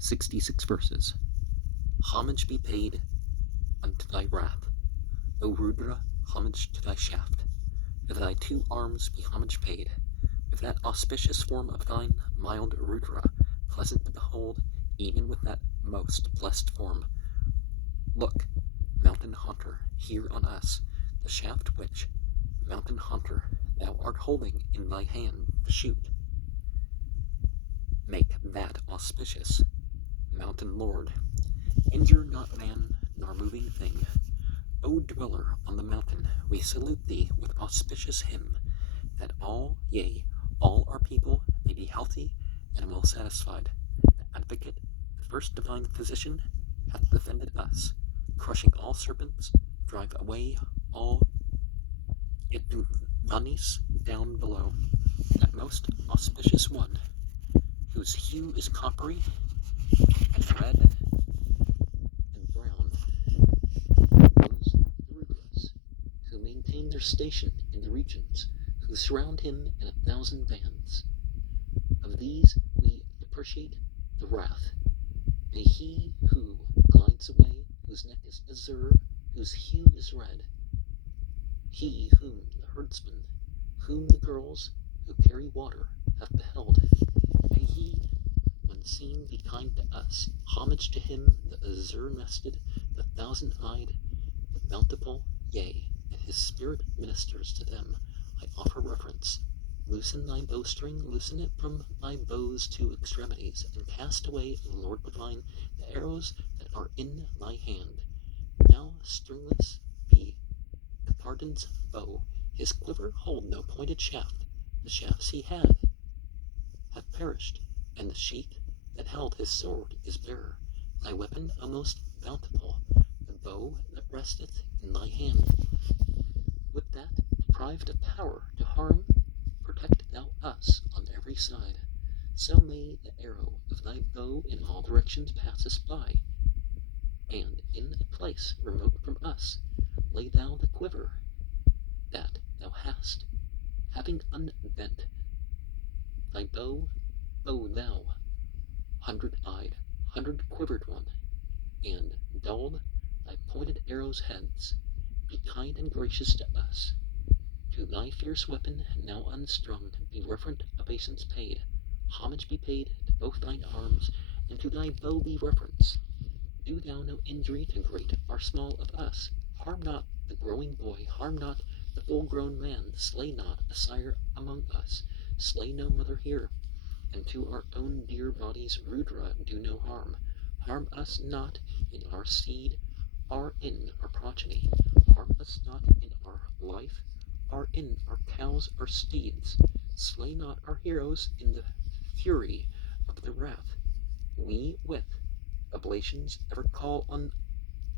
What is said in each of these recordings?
66 verses. Homage be paid unto thy wrath, O Rudra, homage to thy shaft. With thy 2 arms be homage paid, with that auspicious form of thine, mild Rudra, pleasant to behold, even with that most blessed form. Look, mountain haunter, here on us, the shaft which, mountain haunter, thou art holding in thy hand to shoot. Make that auspicious, mountain lord. Injure not man, nor moving thing. O dweller on the mountain, we salute thee with auspicious hymn, that all, yea, all our people may be healthy and well satisfied. The advocate, the first divine physician, hath defended us, crushing all serpents, drive away all Idvanis down below. That most auspicious one, whose hue is coppery and red and brown, those the Rudras, who maintain their station in the regions, who surround him in 1,000 bands. Of these we depreciate the wrath. May he who glides away, whose neck is azure, whose hue is red, he whom the herdsmen, whom the girls who carry water have beheld, may he, when seen, be kind to us. Homage to him, the azure-nested, the 1,000-eyed, the bountiful, yea, and his spirit ministers to them. I offer reverence. Loosen thy bowstring, loosen it from thy bow's 2 extremities, and cast away, O Lord divine, the arrows that are in thy hand. Now stringless be the pardon's bow, his quiver hold no pointed shaft. The shafts he had have perished, and the sheath that held his sword is bare. Thy weapon, O most bountiful, the bow that resteth in thy hand. With that, deprived of power to harm, protect thou us on every side. So may the arrow of thy bow in all directions pass us by, and in a place remote from us lay thou the quiver that thou hast, having unbent thy bow, O thou 100-eyed, 100-quivered one, and dulled thy pointed arrows' heads. Be kind and gracious to us. To thy fierce weapon, now unstrung, be reverent obeisance paid. Homage be paid to both thine arms, and to thy bow be reverence. Do thou no injury to great or small of us. Harm not the growing boy, harm not the full-grown man. Slay not a sire among us, slay no mother here. And to our own dear bodies, Rudra, do no harm. Harm us not in our seed, or in our progeny. Harm us not in our life, or in our cows or steeds. Slay not our heroes in the fury of the wrath. We with oblations ever call on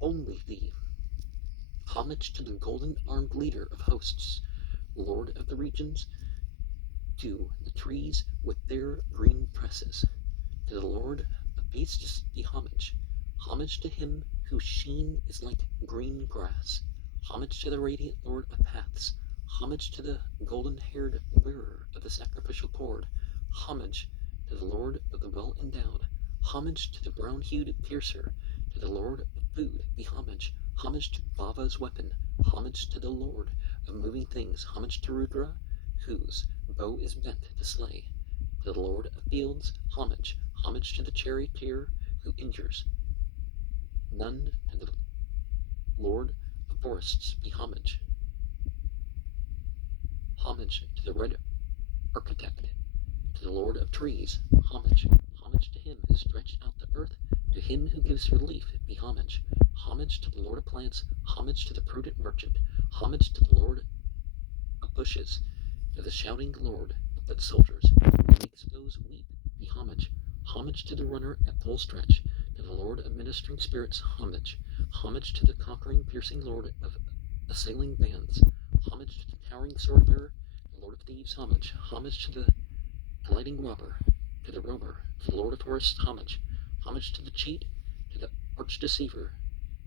only thee. Homage to the golden-armed leader of hosts, lord of the regions, to the trees with their green tresses. To the lord of beasts be homage. Homage to him whose sheen is like green grass. Homage to the radiant lord of paths. Homage to the golden-haired wearer of the sacrificial cord. Homage to the lord of the well-endowed. Homage to the brown-hued piercer. To the lord of food be homage. Homage to Bava's weapon. Homage to the lord of moving things. Homage to Rudra, whose bow is bent to slay. To the lord of fields, homage. Homage to the charioteer who injures none. To the lord of forests be homage. Homage to the red architect. To the lord of trees, homage. Homage to him who stretched out the earth. To him who gives relief be homage. Homage to the lord of plants. Homage to the prudent merchant. Homage to the lord of bushes. To the shouting lord of foot soldiers, who makes foes weep, be homage. Homage to the runner at full stretch. To the lord of ministering spirits, homage. Homage to the conquering, piercing lord of assailing bands. Homage to the towering sword bearer, the lord of thieves, homage. Homage to the gliding robber, to the roamer, to the lord of forests, homage. Homage to the cheat, to the arch deceiver,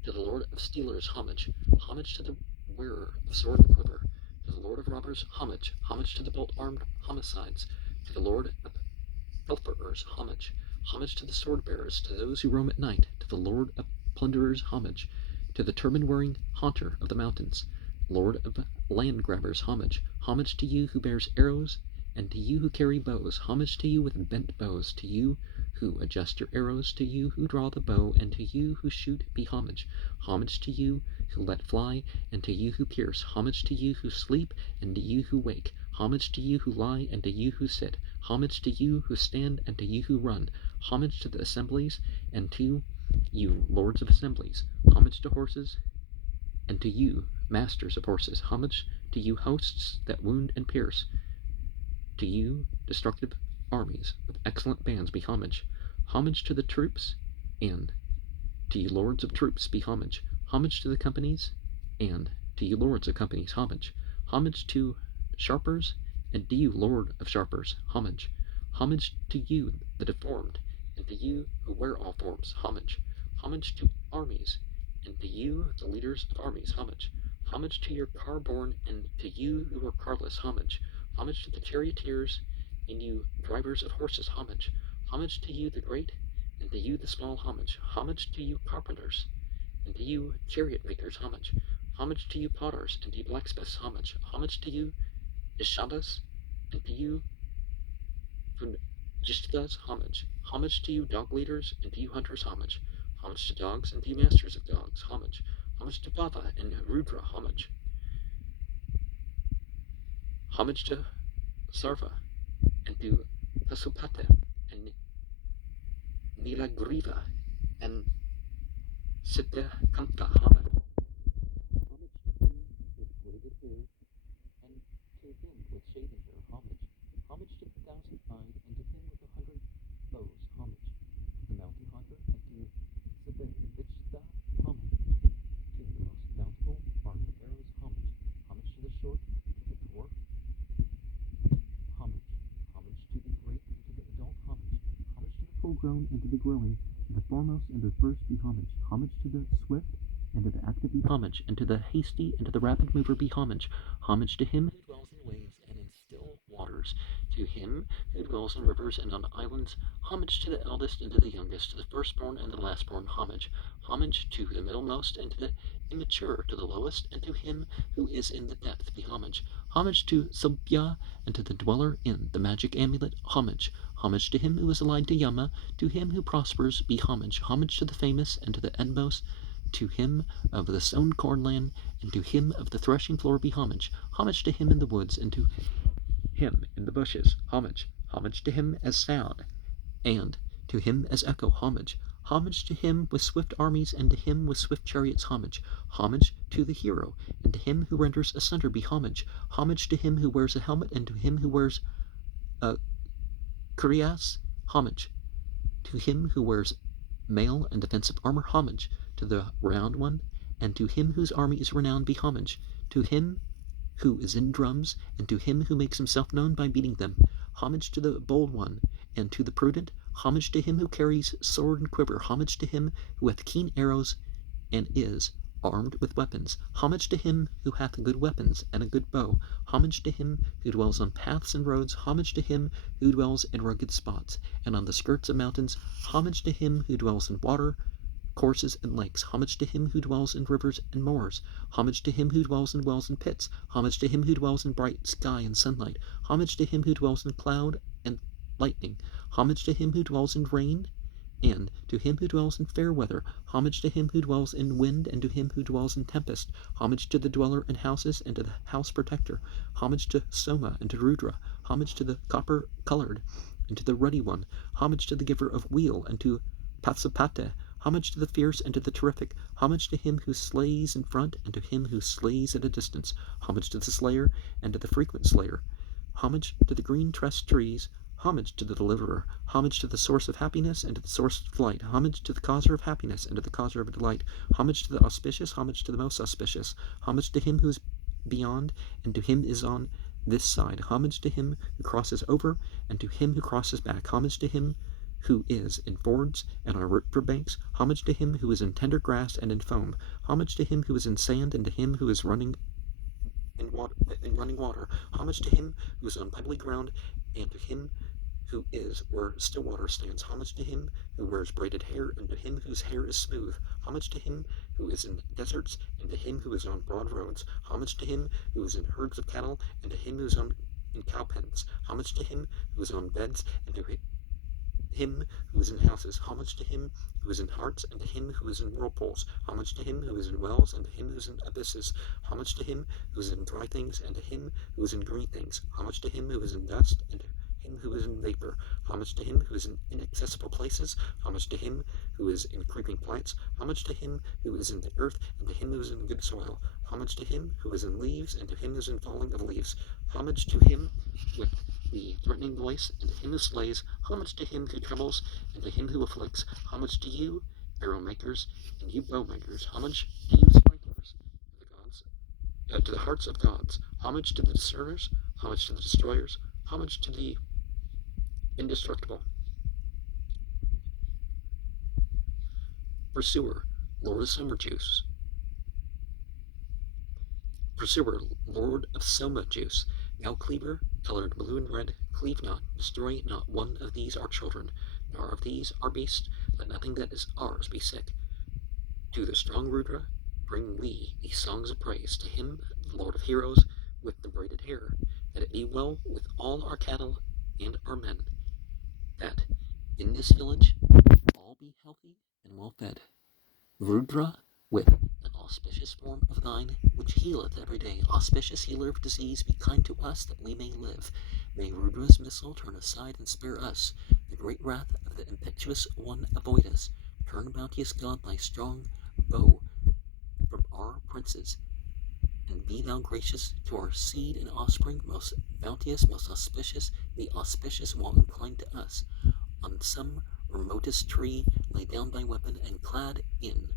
to the lord of stealers, homage. Homage to the wearer of sword and quiver, to the lord of robbers, homage. Homage to the bolt-armed homicides, to the lord of pilferers, homage. Homage to the sword bearers, to those who roam at night, to the lord of plunderers, homage. To the turban-wearing haunter of the mountains, lord of land grabbers, homage. Homage to you who bears arrows, and to you who carry bows. Homage to you with bent bows, to you who adjust your arrows, to you who draw the bow, and to you who shoot be homage. Homage to you who let fly, and to you who pierce. Homage to you who sleep, and to you who wake. Homage to you who lie, and to you who sit. Homage to you who stand, and to you who run. Homage to the assemblies, and to you lords of assemblies. Homage to horses, and to you masters of horses. Homage to you hosts that wound and pierce. To you destructive armies with excellent bands be homage. Homage to the troops, and to you lords of troops be homage. Homage to the companies, and to you lords of companies homage. Homage to sharpers, and to you lord of sharpers homage. Homage to you the deformed, and to you who wear all forms homage. Homage to armies, and to you the leaders of armies homage. Homage to your car-born, and to you who are carless homage. Homage to the charioteers, and you drivers of horses homage. Homage to you the great, and to you the small homage. Homage to you carpenters, and to you chariot makers homage. Homage to you potters, and to you blacksmiths homage. Homage to you ishadas, and to you Jishtas homage. Homage to you dog leaders, and to you hunters homage. Homage to dogs, and to you masters of dogs homage. Homage to Bava and Rudra homage. Homage to Sarva, and to Pasupata, and Nilagriva, and Siddha Kanta homage. Homage to him with braided hair, and to him with shaven hair homage. Homage to the 1,000 eyes, and to him with 100 bows homage. To the mountain hunter, and to Siddha Vichta homage. To the most bountiful armed arrows homage. Homage to the short, to the dwarf homage. Homage to the great, and to the adult homage. Homage to the full-grown, and to the growing, to the foremost and the first be homage. Homage to the swift, and to the active be homage, and to the hasty, and to the rapid mover be homage. Homage to him who dwells in waves and in still waters, to him who dwells in rivers and on islands. Homage to the eldest and to the youngest, to the firstborn and the lastborn homage. Homage to the middlemost and to the immature, to the lowest, and to him who is in the depth be homage. Homage to Subhya, and to the dweller in the magic amulet homage. Homage to him who is allied to Yama, to him who prospers be homage. Homage to the famous and to the endmost, to him of the sown cornland, and to him of the threshing floor be homage. Homage to him in the woods, and to him in the bushes homage. Homage to him as sound, and to him as echo homage. Homage to him with swift armies, and to him with swift chariots homage. Homage to the hero, and to him who renders asunder be homage. Homage to him who wears a helmet, and to him who wears a cuirass homage. To him who wears mail and defensive armor homage. To the renowned one, and to him whose army is renowned be homage. To him who is in drums, and to him who makes himself known by beating them. Homage to the bold one, and to the prudent. Homage to him who carries sword and quiver. Homage to him who hath keen arrows, and is armed with weapons. Homage to him who hath good weapons and a good bow. Homage to him who dwells on paths and roads. Homage to him who dwells in rugged spots and on the skirts of mountains. Homage to him who dwells in water courses and lakes. Homage to him who dwells in rivers and moors. Homage to him who dwells in wells and pits. Homage to him who dwells in bright sky and sunlight. Homage to him who dwells in cloud and lightning. Homage to him who dwells in rain, and to him who dwells in fair weather. Homage to him who dwells in wind, and to him who dwells in tempest. Homage to the dweller in houses, and to the house protector. Homage to Soma, and to Rudra. Homage to the copper-colored, and to the ruddy one. Homage to the giver of weal, and to Patsapate. Homage to the fierce and to the terrific. Homage to him who slays in front, and to him who slays at a distance. Homage to the slayer, and to the frequent slayer. Homage to the green-tressed trees. Homage to the deliverer. Homage to the source of happiness, and to the source of delight. Homage to the causer of happiness, and to the causer of delight. Homage to the auspicious. Homage to the most auspicious. Homage to him who is beyond, and to him is on this side. Homage to him who crosses over, and to him who crosses back. Homage to him who is in fords and on river banks. Homage to him who is in tender grass and in foam. Homage to him who is in sand, and to him who is running in running water. Homage to him who is on pebbly ground, and to him who is where still water stands. Homage to him who wears braided hair, and to him whose hair is smooth. Homage to him who is in deserts, and to him who is on broad roads. Homage to him who is in herds of cattle, and to him who is in cow pens. Homage to him who is on beds, and to him who is in houses. Homage to him who is in hearts, and to him who is in whirlpools. Homage to him who is in wells, and to him who is in abysses. Homage to him who is in dry things, and to him who is in green things. Homage to him who is in dust, and to him who is in vapor. Homage to him who is in inaccessible places. Homage to him who is in creeping plants. Homage to him who is in the earth, and to him who is in good soil. Homage to him who is in leaves, and to him who is in falling of leaves. Homage to him with the threatening voice, and to him who slays. Homage to him who troubles, and to him who afflicts. Homage to you, arrow makers, and you bow makers. Homage to you, sprinklers, the gods, to the hearts of gods. Homage to the discerners. Homage to the destroyers. Homage to the indestructible. Pursuer, Lord of Summer Juice. Pursuer, Lord of Soma Juice. Now cleaver, colored blue and red, cleave not, destroy not one of these our children, nor of these our beasts, let nothing that is ours be sick. To the strong Rudra bring we these songs of praise, to him, the Lord of heroes, with the braided hair, that it be well with all our cattle and our men, that in this village all be healthy and well fed. Rudra, with an auspicious form of thine, which healeth every day, auspicious healer of disease, be kind to us that we may live. May Rudra's missile turn aside and spare us. The great wrath of the impetuous one avoid us. Turn, bounteous God, thy strong bow from our princes, and be thou gracious to our seed and offspring, most bounteous, most auspicious, the auspicious while inclined to us. On some remotest tree lay down thy weapon, and clad in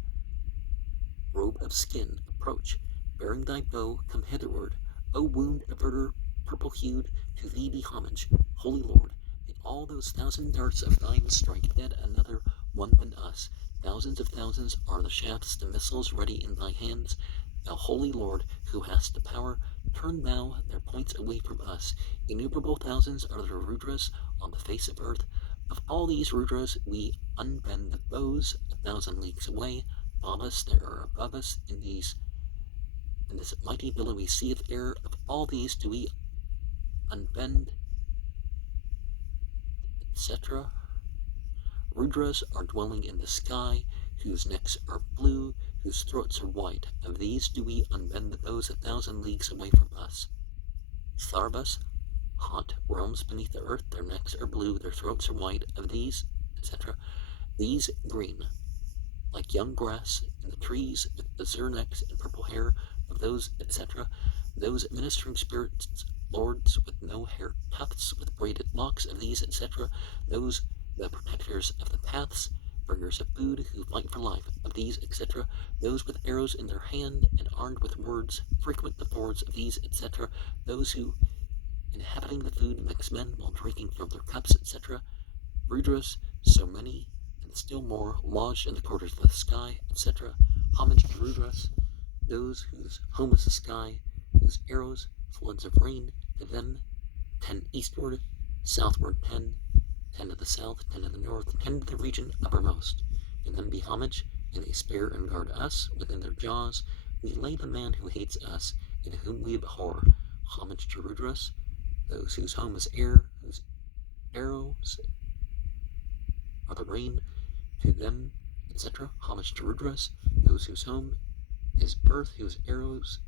robe of skin approach, bearing thy bow, come hitherward. O wound averter, purple-hued, to thee be homage, holy Lord. May all those thousand darts of thine strike dead another one than us. Thousands of thousands are the shafts, the missiles ready in thy hands. Thou holy Lord, who hast the power, turn thou their points away from us. Innumerable thousands are the Rudras on the face of earth. Of all these Rudras we unbend the bows 1,000 leagues away. Above there are above us in this mighty billowy sea of air. Of all these do we unbend, etc. Rudras are dwelling in the sky, whose necks are blue, whose throats are white. Of these do we unbend the bows 1,000 leagues away from us. Tharbas haunt realms beneath the earth, their necks are blue, their throats are white. Of these, etc. These green, like young grass in the trees, with azure necks and purple hair. Of those, etc. Those ministering spirits, lords with no hair tufts, with braided locks. Of these, etc. Those, the protectors of the paths, bringers of food, who fight for life. Of these, etc. Those with arrows in their hand, and armed with words, frequent the fords. Of these, etc. Those who, inhabiting the food, mix men while drinking from their cups, etc. Rudras, so many, and still more, lodged in the quarters of the sky, etc. Homage to Rudras, those whose home is the sky, whose arrows, floods of rain, to them 10 eastward, southward 10, 10 to the south, 10 to the north, 10 to the region uppermost. To them be homage, and they spare and guard us within their jaws. We lay the man who hates us, and whom we abhor. Homage to Rudras, those whose home is air, whose arrows are the rain, to them, etc. Homage to Rudras, those whose home is earth, whose arrows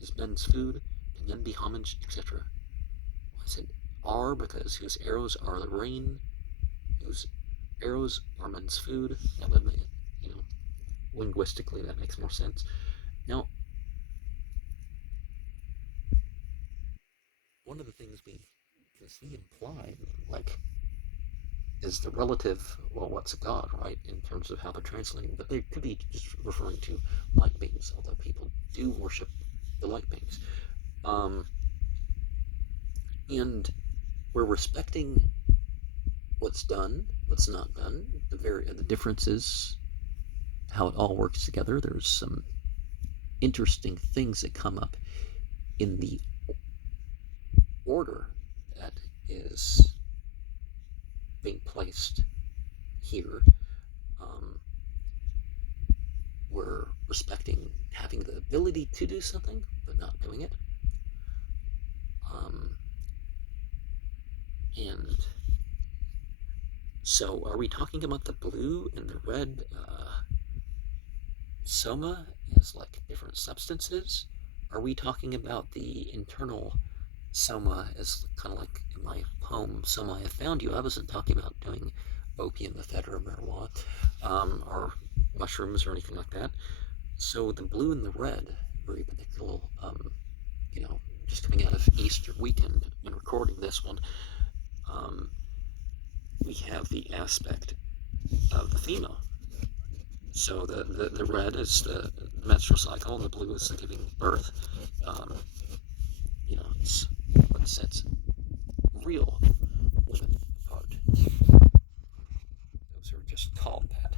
is men's food, to them be homage, etc. I said are because whose arrows are the rain, whose arrows are men's food. That would make, linguistically that makes more sense. Now, one of the things we can see implied, is the relative, what's a god, right, in terms of how they're translating, but they could be just referring to light beings, although people do worship the light beings. And we're respecting what's done, what's not done, the differences, how it all works together. There's some interesting things that come up in the order that is being placed here. We're respecting having the ability to do something, but not doing it. And so are we talking about the blue and the red soma as like different substances? Are we talking about the internal soma as kind of like in my poem, Soma, I Have Found You? I wasn't talking about doing opium, ephedra, marijuana, or mushrooms or anything like that. So the blue and the red, very particular, just coming out of Easter weekend when recording this one, we have the aspect of the female. So the red is the menstrual cycle, and the blue is the giving birth. It's what sets real women apart. Those are just called that.